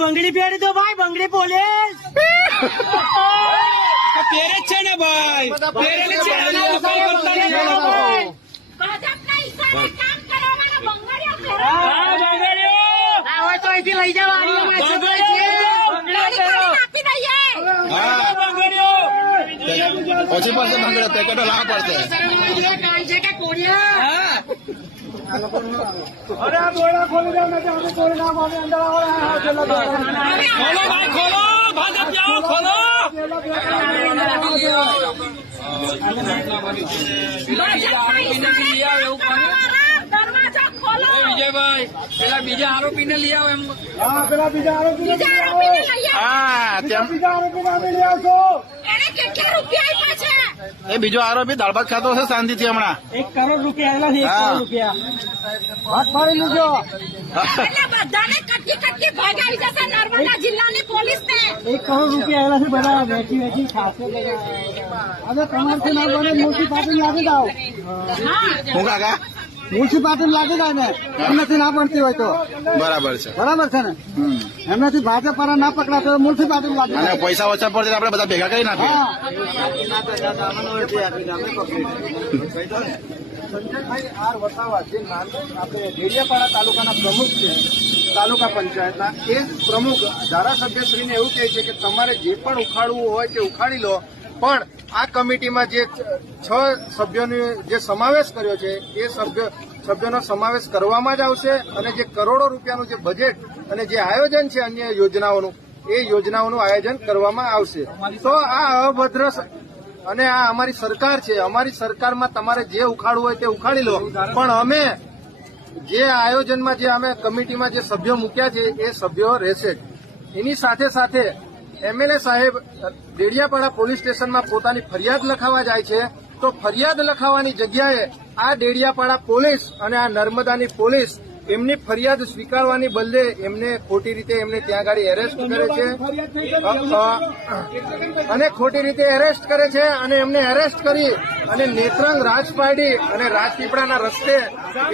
બંગડી પહેરી દો ભાઈ, બંગડી પોલીસ પહેરે જ છે ને ભાઈ, પહેરે જ છે. ભાજપના ઈશારે કામ કરવાવાળા બંગાળીઓ પહેરો. ના હોય તો અહીંથી લઈ જાવ. આપી દઈએ. ઓછી પડશે બંગડે પેકેટો લાવવા પડશે. છે કે કોડિયા અરે આ દોડા ખોલી દે ને, અમે કોઈ નામ આવે અંદર આવો. ખોલો ભાઈ, ખોલો. ભાજપ જાઓ, ખોલો. ભાજપના ઈશારે કામ કરવાવાળા દરવાજા ખોલો. વિજયભાઈ પેલા બીજા આરોપીને લઈ આવો એમ. હા, પેલા બીજા આરોપી બીજા આરોપીને લઈ આવો. હા તેમ બીજા આરોપી અમે લઈ આવશો. એને કેટલા રૂપિયા આપ્યા છે? એ બીજો આરોપી દાળ ભાત ખાતો હશે શાંતિથી હમણાં. 1 કરોડ રૂપિયા આવેલા છે. 1 હા. કરોડ રૂપિયા હાથ ફાડી લીધો. એટલે બધાને કટકી ભગાવી જશે નર્મદા જિલ્લાની પોલીસને. 1 કરોડ રૂપિયા આવેલા છે. બધા વેચી વેચી ખાશે. હવે તમારથી ના બને મ્યુનિસિપાલિટી લાગી જાઓ. હા, હું કાકા મ્યુનિસિપાલિટી લાગી જાય ને એમનાથી ના પડતી હોય તો બરાબર છે. બરાબર છે ને. એમનાથી ભાજપ પર ના પકડાતો મ્યુનિસિપાલિટી લાગી અને જાય. પૈસા ઓછા પડશે આપણે બધા ભેગા કરી નાખીએ. હા. સંજયભાઈ આર વસાવા જે આપણે ડેડિયાપાડા તાલુકાના પ્રમુખ છે, તાલુકા પંચાયતના, એ પ્રમુખ ધારાસભ્યશ્રીને એવું કહે છે કે તમારે જે પણ ઉખાડવું હોય તે ઉખાડી લો, પણ આ કમિટીમાં જે 6 સભ્યોનો જે સમાવેશ કર્યો છે એ સભ્યોનો સમાવેશ કરવામાં જ આવશે અને જે કરોડો રૂપિયાનું જે બજેટ અને જે આયોજન છે અન્ય યોજનાઓનું, એ યોજનાઓનું આયોજન કરવામાં આવશે. તો આ અભદ્ર અને આ અમારી સરકાર છે. અમારી સરકારમાં તમારે જે ઉખાડવું હોય તે ઉખાડી લો, પણ અમે જે આયોજનમાં જે અમે કમિટીમાં જે સભ્યો મૂક્યા છે એ સભ્યો રહેશે જ. એની સાથે સાથે એમએલએ સાહેબ ડેડિયાપાડા પોલીસ સ્ટેશનમાં પોતાની ફરિયાદ લખાવા જાય છે, તો ફરિયાદ લખાવાની જગ્યાએ આ ડેડિયાપાડા પોલીસ અને આ નર્મદાની પોલીસ એમની ફરિયાદ સ્વીકારવાની બદલે એમને ખોટી રીતે એમને ત્યાં આગળ એરેસ્ટ કરે છે અને ખોટી રીતે એરેસ્ટ કરે છે અને એમને એરેસ્ટ કરી અને નેત્રંગ રાજપારડી અને રાજપીપળાના રસ્તે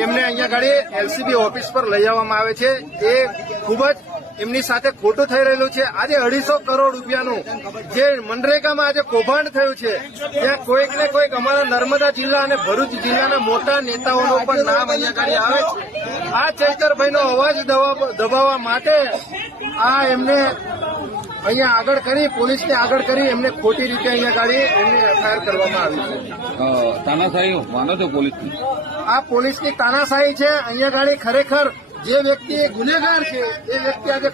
એમને અહીંયા ગાડી એલસીબી ઓફિસ પર લઈ આવવામાં આવે છે. એ ખૂબ જ એમની સાથે ખોટું થઈ રહેલું છે. આજે 250 કરોડ રૂપિયાનું જે મનરેગામાં આજે કૌભાંડ થયું છે, ત્યાં કોઈક ને કોઈક અમારા નર્મદા જિલ્લા અને ભરૂચ જિલ્લાના મોટા નેતાઓનું પણ નામ અહીંયા ગાડી આવે છે. આ ચૈતરભાઈનો અવાજ દબાવવા માટે આ એમને અહીંયા આગળ કરી, પોલીસને આગળ કરી એમને ખોટી રીતે અહીંયા ગાડી એમની એફઆઈઆર કરવામાં આવી છે. તાનાશાહી માનો છો પોલીસની? આ પોલીસની તાનાશાહી છે. અહીંયા ગાડી ખરેખર જે વ્યક્તિ ગુનેગાર છે એ વ્યક્તિ આજે